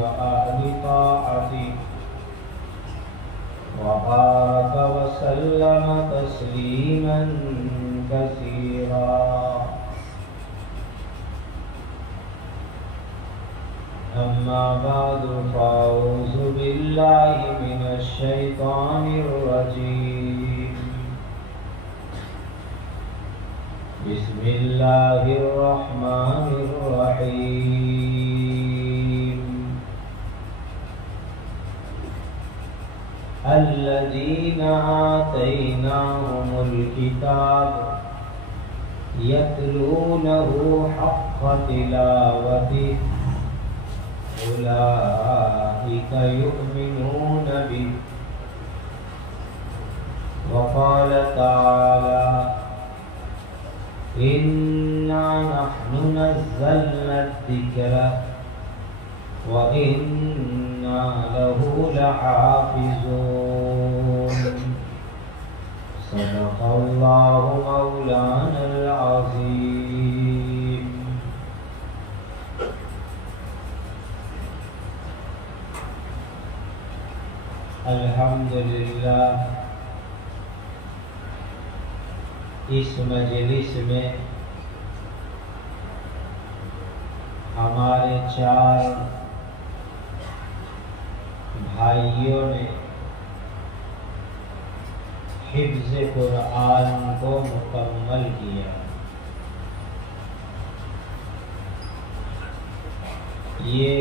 وأهل طاعته وبارك وسلم تسليما كثيرا. أما بعد فأعوذ بالله من الشيطان الرجيم. بسم الله الرحمن الرحيم. الذين آتيناهم الكتاب يتلونه حق تلاوته أولئك يؤمنون به. وقال تعالى إنا نحن نزلنا الذكر وإنا له لحافظون. صدق الله مولانا العظيم. الحمدللہ اس مجلس میں ہمارے 4 بھائیوں نے حفظ قرآن کو مکمل کیا. یہ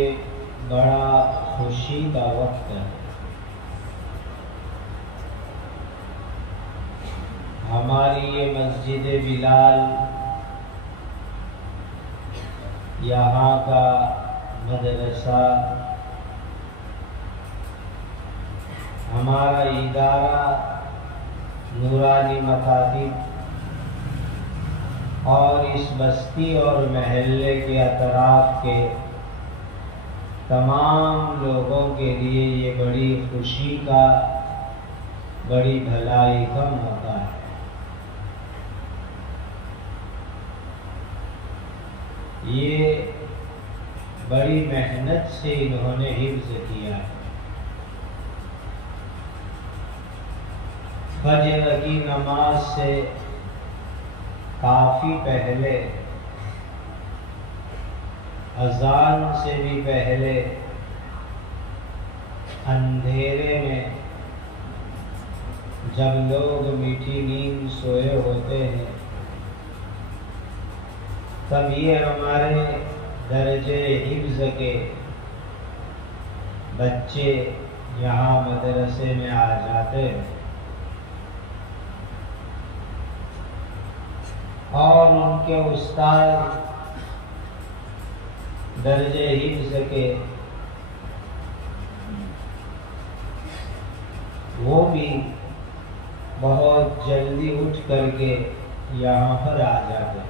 بڑا خوشی کا وقت ہے. ہماری یہ مسجد بلال، یہاں کا مدرسہ، ہمارا ادارہ نورانی مکاتب اور اس بستی اور محلے کے اطراف کے تمام لوگوں کے لیے یہ بڑی خوشی کا، بڑی بھلائی کا موقع ہے. یہ بڑی محنت سے انہوں نے حفظ کیا ہے. فجر کی نماز سے کافی پہلے، اذان سے بھی پہلے، اندھیرے میں جب لوگ میٹھی نیند سوئے ہوتے ہیں، تب یہ ہمارے درجے حفظ کے بچے یہاں مدرسے میں آ جاتے ہیں اور ان کے استاد درجے حفظ کے وہ بھی بہت جلدی اٹھ کر کے یہاں پر آ جاتے ہیں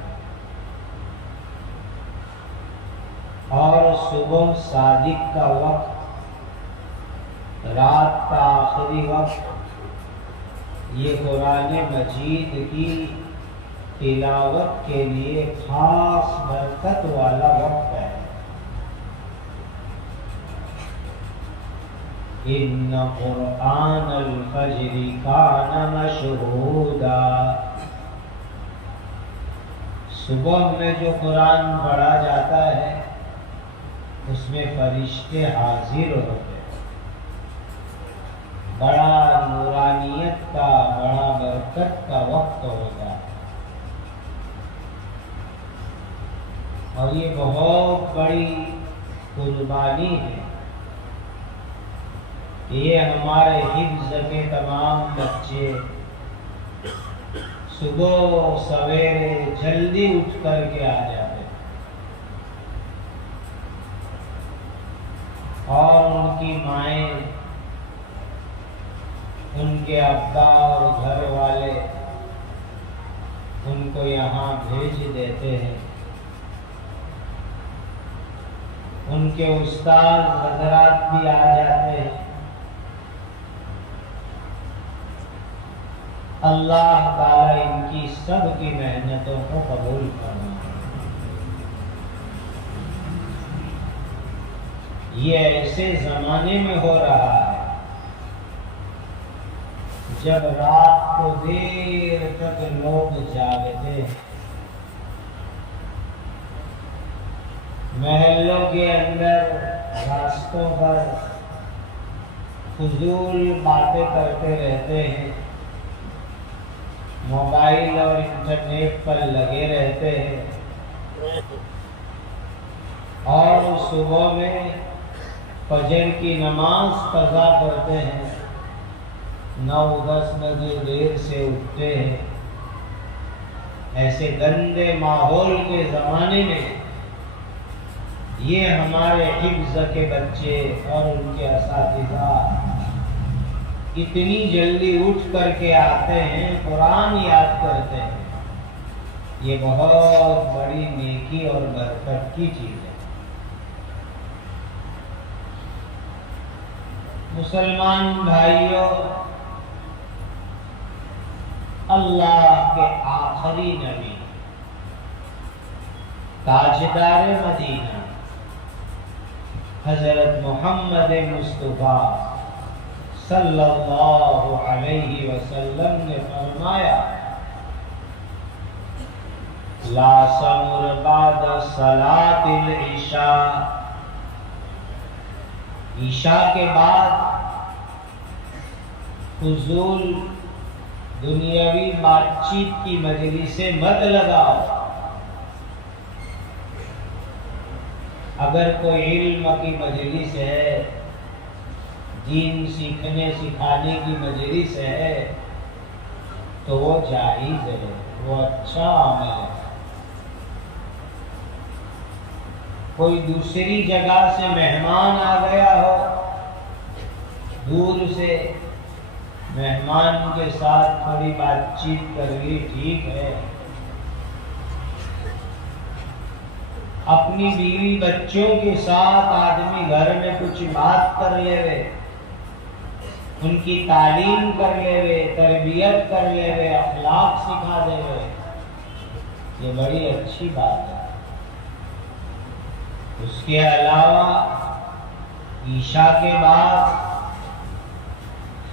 اور صبح صادق کا وقت، رات کا آخری وقت، یہ قرآن مجید کی تلاوت کے لیے خاص برکت والا وقت ہے. ان قرآن الفجر کان مشہودا. صبح میں جو قرآن پڑھا جاتا ہے اس میں فرشتے حاضر ہوتے ہیں. بڑا نورانیت کا، بڑا برکت کا وقت ہوتا ہے اور یہ بہت بڑی قربانی ہے. یہ ہمارے حفظ کے تمام بچے صبح سویرے جلدی اٹھ کر کے آ جاتے ہیں اور ان کی مائیں، ان کے ابا اور گھر والے ان کو یہاں بھیج دیتے ہیں. ان کے استاد حضرات بھی آ جاتے ہیں. اللہ تعالیٰ ان کی سب کی محنتوں کو قبول فرمائے. یہ ایسے زمانے میں ہو رہا ہے جب رات کو دیر تک لوگ جاگتے ہیں، محلوں کے اندر راستوں پر فضول باتیں کرتے رہتے ہیں، موبائل اور انٹرنیٹ پر لگے رہتے ہیں، اور صبح میں فجر کی نماز قضا کرتے ہیں، 9-10 بجے دیر سے اٹھتے ہیں۔ ایسے گندے ماحول کے زمانے میں یہ ہمارے حفظ کے بچے اور ان کے اساتذہ اتنی جلدی اٹھ کر کے آتے ہیں، قرآن یاد کرتے ہیں، یہ بہت بڑی نیکی اور برکت کی چیز ہے۔ مسلمان بھائیوں، اللہ کے آخری نبی تاجدار مدینہ حضرت محمد مصطفیٰ صلی اللہ علیہ وسلم نے فرمایا، لا سمر بعد صلاۃ العشاء، عشاء کے بعد فضول دنیاوی بات چیت کی مجلسیں مت لگاؤ۔ اگر کوئی علم کی مجلس ہے، دین سیکھنے سکھانے کی مجلس ہے، تو وہ جائز ہے، وہ اچھا عمل ہے۔ کوئی دوسری جگہ سے مہمان آ گیا ہو، دور سے، مہمان کے ساتھ تھوڑی بات چیت کر لی، ٹھیک ہے۔ اپنی بیوی بچوں کے ساتھ آدمی گھر میں کچھ بات کر لے وے، ان کی تعلیم کر لے وے، تربیت کر لے وے، اخلاق سکھا دے وے، یہ بڑی اچھی بات ہے۔ اس کے علاوہ عشاء کے بعد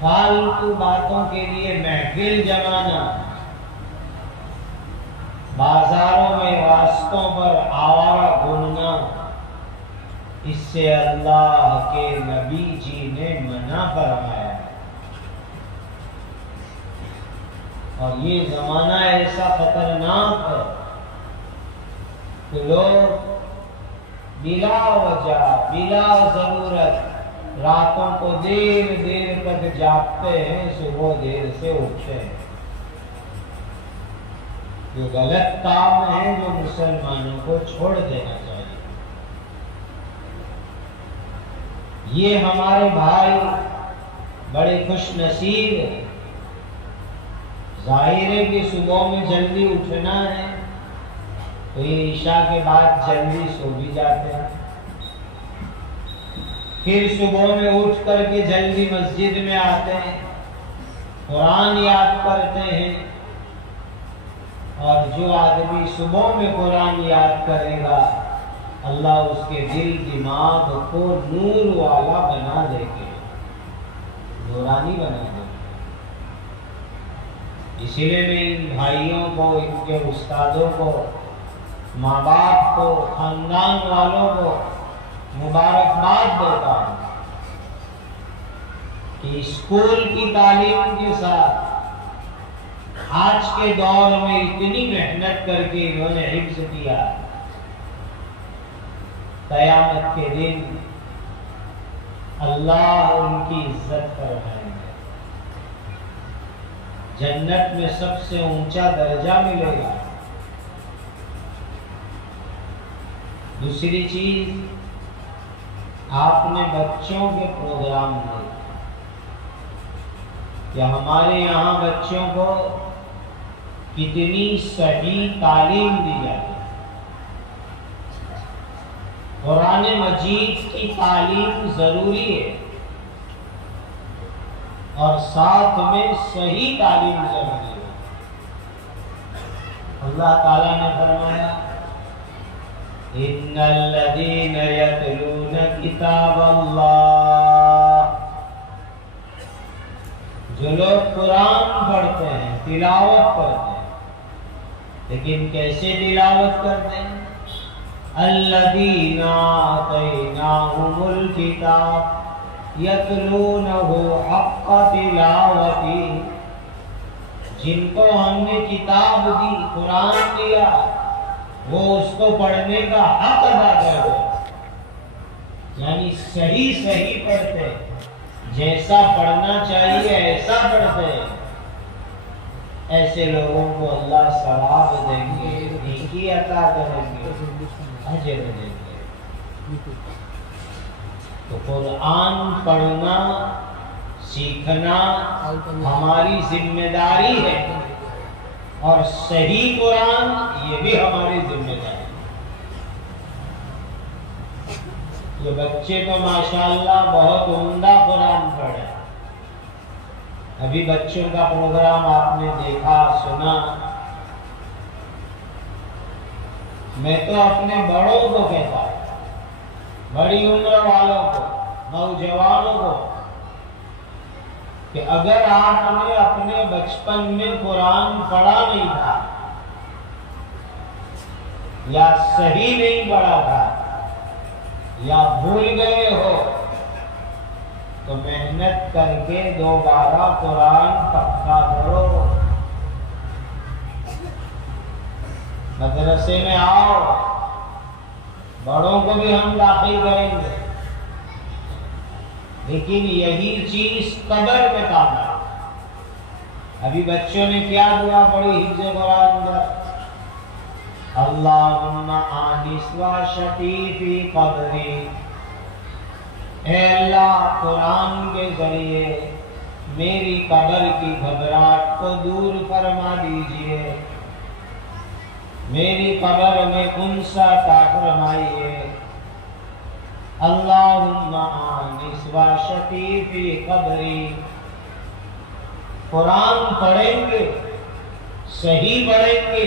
فالتو باتوں کے لیے محفل جمانا، بازاروں میں راستوں پر آوارہ گھومنا، اس سے اللہ کے نبی جی نے منع فرمایا ہے۔ اور یہ زمانہ ایسا خطرناک ہے کہ لوگ بلا وجہ، بلا ضرورت راتوں کو دیر دیر تک جاگتے ہیں، صبح دیر سے اٹھتے ہیں۔ یہ غلط کام ہے جو مسلمانوں کو چھوڑ دینا چاہیے۔ یہ ہمارے بھائی بڑے خوش نصیب ہیں، ظاہر ہے کہ صبح میں جلدی اٹھنا ہے تو یہ عشاء کے بعد جلدی سو بھی جاتے ہیں، پھر صبح میں اٹھ کر کے جلدی مسجد میں آتے ہیں، قرآن یاد کرتے ہیں۔ اور جو آدمی صبح میں قرآن یاد کرے گا، اللہ اس کے دل دماغ کو نور والا بنا دے گے، نورانی بنا دے گے۔ اسی لیے میں ان بھائیوں کو، ان کے استادوں کو، ماں باپ کو، خاندان والوں کو مبارکباد دیتا ہوں کہ اسکول کی تعلیم کے ساتھ آج کے دور میں اتنی محنت کر کے انہوں نے حفظ کیا، قیامت کے دن اللہ ان کی عزت فرمائیں گے، جنت میں سب سے اونچا درجہ ملے گا۔ دوسری چیز، آپ نے بچوں کے پروگرام دیکھے کہ ہمارے یہاں بچوں کو کتنی صحیح تعلیم دی جاتی ہے۔ قرآن مجید کی تعلیم ضروری ہے اور ساتھ میں صحیح تعلیم ضروری ہے۔ اللہ تعالیٰ نے فرمایا، ان الذین یتلون کتاب اللہ، جو لوگ قرآن پڑھتے ہیں، تلاوت کرتے ہیں، لیکن کیسے تلاوت کرتے ہیں؟ الذین آتیناہم الکتاب یتلونہ حق تلاوتہ، جن کو ہم نے کتاب دی، قرآن دیا، وہ اس کو پڑھنے کا حق ادا کرتے، یعنی صحیح پڑھتے، جیسا پڑھنا چاہیے ایسا پڑھتے، ایسے لوگوں کو اللہ ثواب دیں گے، نیکی عطا کریں گے، اجر دیں گے۔ تو قرآن پڑھنا، سیکھنا ہماری ذمہ داری ہے، اور صحیح قرآن یہ بھی ہماری ذمہ داری ہے۔ یہ بچے تو ماشاءاللہ بہت عمدہ قرآن پڑھے، ابھی بچوں کا پروگرام آپ نے دیکھا، سنا۔ میں تو اپنے بڑوں کو کہتا ہوں، بڑی عمر والوں کو، نوجوانوں کو، کہ اگر آپ نے اپنے بچپن میں قرآن پڑھا نہیں تھا، یا صحیح نہیں پڑھا تھا، یا بھول گئے ہو، تو محنت کر کے دوبارہ قرآن پکا کرو، مدرسے میں آؤ، بڑوں کو بھی ہم داخل کریں گے، لیکن یہی چیز قبر میں کام ہے۔ ابھی بچوں نے کیا دعا پڑھی حفظ قرآن میں؟ اللہم آنس وحشتی فی قبری، اے اللہ قرآن کے ذریعے میری قبر کی گھبراہٹ کو دور فرما دیجئے، میری قبر میں انس عطا فرمائیے۔ اللہم آنس وحشتی فی قبری، قرآن پڑھیں گے، صحیح پڑھیں گے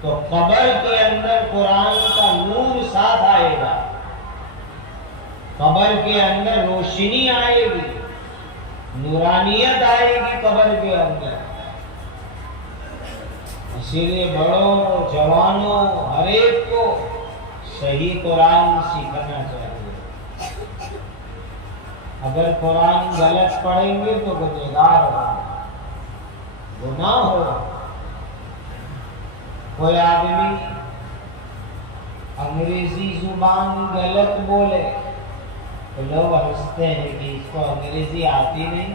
تو قبر کے اندر قرآن کا نور ساتھ آئے گا، قبر کے اندر روشنی آئے گی، نورانیت آئے گی قبر کے اندر۔ اسی لیے بڑوں، جوانوں، ہر ایک کو صحیح قرآن سیکھنا چاہیے۔ اگر قرآن غلط پڑھیں گے تو گنہگار ہوگا، گناہ ہوگا۔ کوئی آدمی انگریزی زبان غلط بولے تو لوگ ہنستے ہیں کہ اس کو انگریزی آتی نہیں،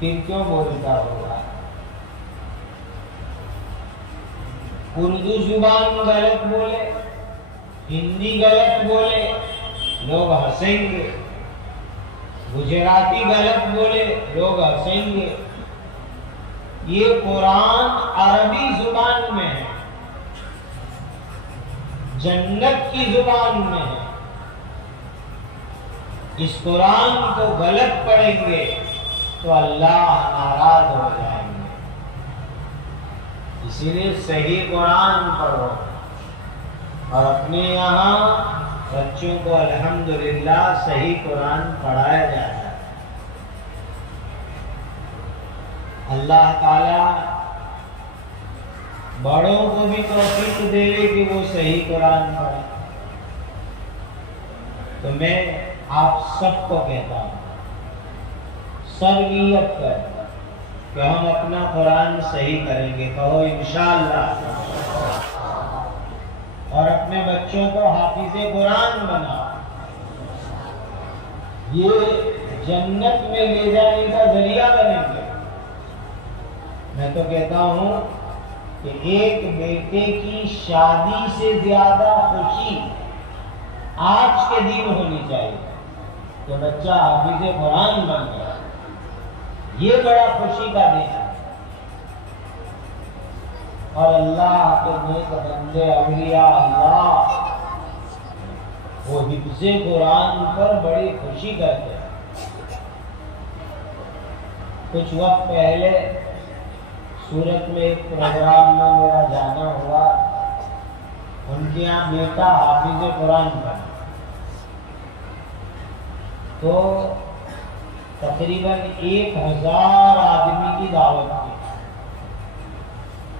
پھر کیوں بولتا ہوگا۔ اردو زبان غلط بولے، ہندی غلط بولے، لوگ ہنسیں گے، گجراتی غلط بولے، لوگ ہنسیں گے۔ یہ قرآن عربی زبان میں ہے، جنت کی زبان میں ہے، اس قرآن کو غلط پڑھیں گے تو اللہ ناراض ہو جائیں گے۔ اسی لیے صحیح قرآن پڑھو، اور اپنے یہاں بچوں کو الحمدللہ صحیح قرآن پڑھایا جاتا ہے۔ اللہ تعالی بڑوں کو بھی توفیق دے کہ وہ صحیح قرآن پڑھیں۔ تو میں آپ سب کو کہتا ہوں، سب نیت کریں کہ ہم اپنا قرآن صحیح کریں گے، کہو انشاءاللہ، اور اپنے بچوں کو حافظ قرآن بناؤ۔ یہ جنت میں لے جانے کا ذریعہ بنیں گے۔ میں تو کہتا ہوں کہ ایک بیٹے کی شادی سے زیادہ خوشی آج کے دن ہونی چاہیے کہ بچہ حافظ قرآن بن گیا، یہ بڑا خوشی کا دن ہے۔ اور اللہ کے نیک بندے اولیاء اللہ وہ حفظ قرآن پر بڑی خوشی کرتے ہیں۔ کچھ وقت پہلے سورت میں ایک پروگرام میں میرا جانا ہوا، ان کے یہاں بیٹا حافظ قرآن بنا، تو تقریباً 1000 آدمی کی دعوت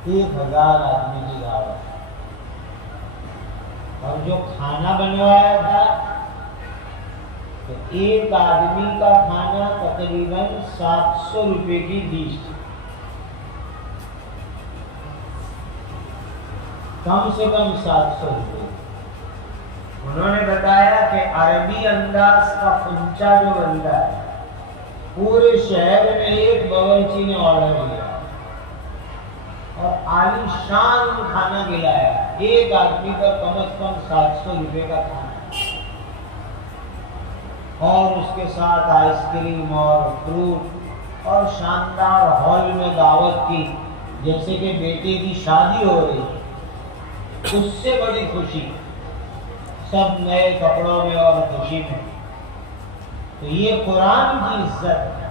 کی، 1000 آدمی کی دعوت، اور جو کھانا بنوایا تھا تو ایک آدمی کا کھانا تقریباً 700 روپے کی ڈش تھی، کم سے کم 700 روپے۔ انہوں نے بتایا کہ عربی انداز کا کنچا جو بنتا ہے پورے شہر میں ایک باورچی نے آرڈر دیا اور عالی شان کھانا کھلایا، ایک آدمی پر کم از کم 700 روپے کا کھانا، اور اس کے ساتھ آئس کریم اور فروٹ اور شاندار ہال میں دعوت کی، جیسے کہ بیٹے کی شادی ہو رہی ہے، اس سے بڑی خوشی، سب نئے کپڑوں میں اور خوشی میں۔ تو یہ قرآن کی عزت ہے۔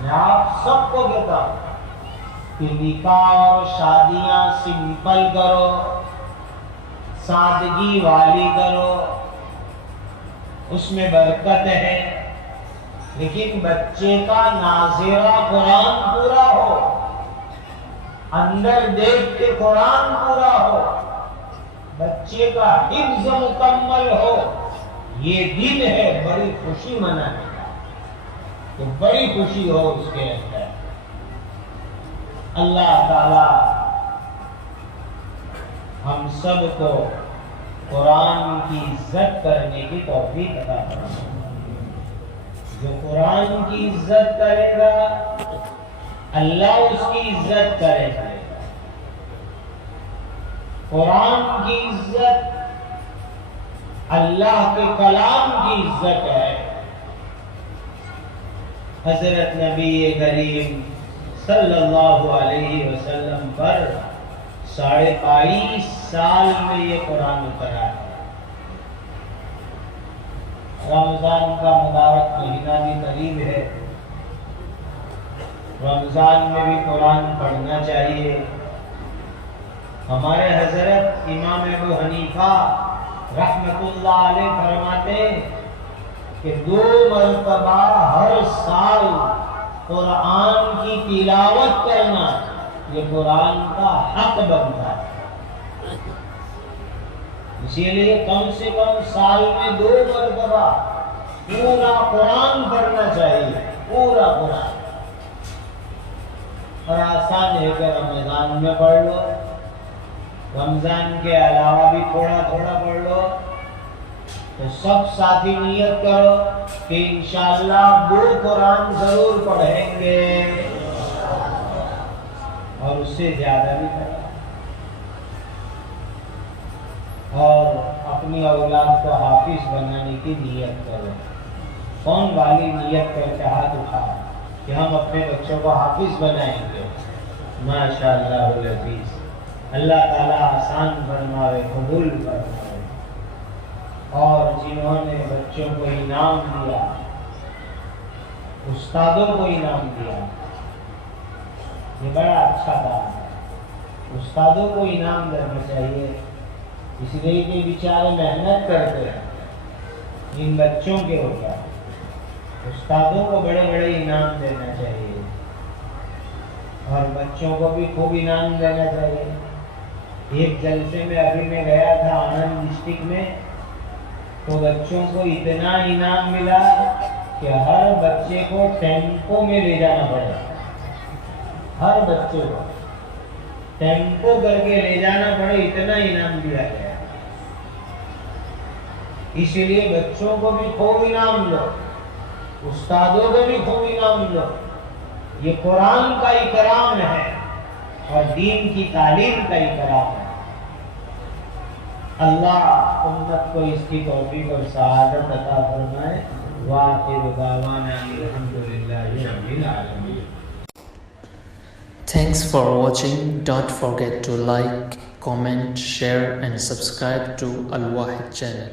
میں آپ سب کو کہتا ہوں کہ نکاح اور شادیاں سمپل کرو، سادگی والی کرو، اس میں برکت ہے، لیکن بچے کا ناظرہ قرآن پورا ہو، اندر دیکھ کے قرآن پورا ہو، بچے کا حفظ مکمل ہو۔ یہ دن ہے بڑی خوشی منانے کا، کہ بڑی خوشی ہو اس کے اندر۔ اللہ تعالی ہم سب کو قرآن کی عزت کرنے کی توفیق عطا فرمائے۔ جو قرآن کی عزت کرے گا اللہ اس کی عزت کرے گا۔ قرآن کی عزت اللہ کے کلام کی عزت ہے۔ حضرت نبی کریم صلی اللہ علیہ وسلم پر 22.5 سال میں یہ قرآن اترا ہے۔ رمضان کا مبارک مہینہ بھی قریب ہے، رمضان میں بھی قرآن پڑھنا چاہیے۔ ہمارے حضرت امام ابو حنیفہ رحمت اللہ علیہ فرماتے ہیں کہ 2 مرتبہ ہر سال قرآن کی تلاوت کرنا یہ قرآن کا حق بنتا ہے، اسی لیے کم سے کم سال میں 2 مرتبہ پورا قرآن پڑھنا چاہیے، پورا قرآن۔ اور آسان ہے کہ رمضان میں پڑھ لو، رمضان کے علاوہ بھی تھوڑا تھوڑا پڑھ لو، تو سب ساتھی نیت کرو کہ انشاءاللہ 2 قرآن ضرور پڑھیں گے، اور اس سے زیادہ بھی پڑھیں، اور اپنی اولاد کو حافظ بنانے کی نیت کرو۔ کون والی نیت کر کے ہاتھ اٹھا کہ ہم اپنے بچوں کو حافظ بنائیں گے؟ ماشاءاللہ العزیز، اللہ تعالیٰ آسان فرمائے، قبول فرمائے۔ اور جنہوں نے بچوں کو انعام دیا، استادوں کو انعام دیا، یہ بڑا اچھا کام ہے۔ استادوں کو انعام دینا چاہیے، اس لیے کہ بیچارے محنت کرتے ہیں ان بچوں کے اوپر۔ استادوں کو بڑے بڑے انعام دینا چاہیے، اور بچوں کو بھی خوب انعام دینا چاہیے۔ ایک جلسے میں ابھی میں گیا تھا آنند ڈسٹرکٹ میں، تو بچوں کو اتنا انعام ملا کہ ہر بچے کو ٹیمپو میں لے جانا پڑا، ہر بچے کو ٹیمپو کر کے لے جانا پڑے، اتنا انعام دیا گیا۔ اسی لیے بچوں کو بھی خوب انعام دو، استادوں کو بھی خوب انعام دو۔ یہ قرآن کا اکرام ہے اور دین کی تعلیم کا اکرام ہے۔ اللہ امت کو اس کی توفیق اور سعادت عطا فرمائے۔ وآخر دعوانا الحمدللہ رب العالمین۔ Thanks for watching. Don't forget to like, comment, share and subscribe to Al Wahid channel.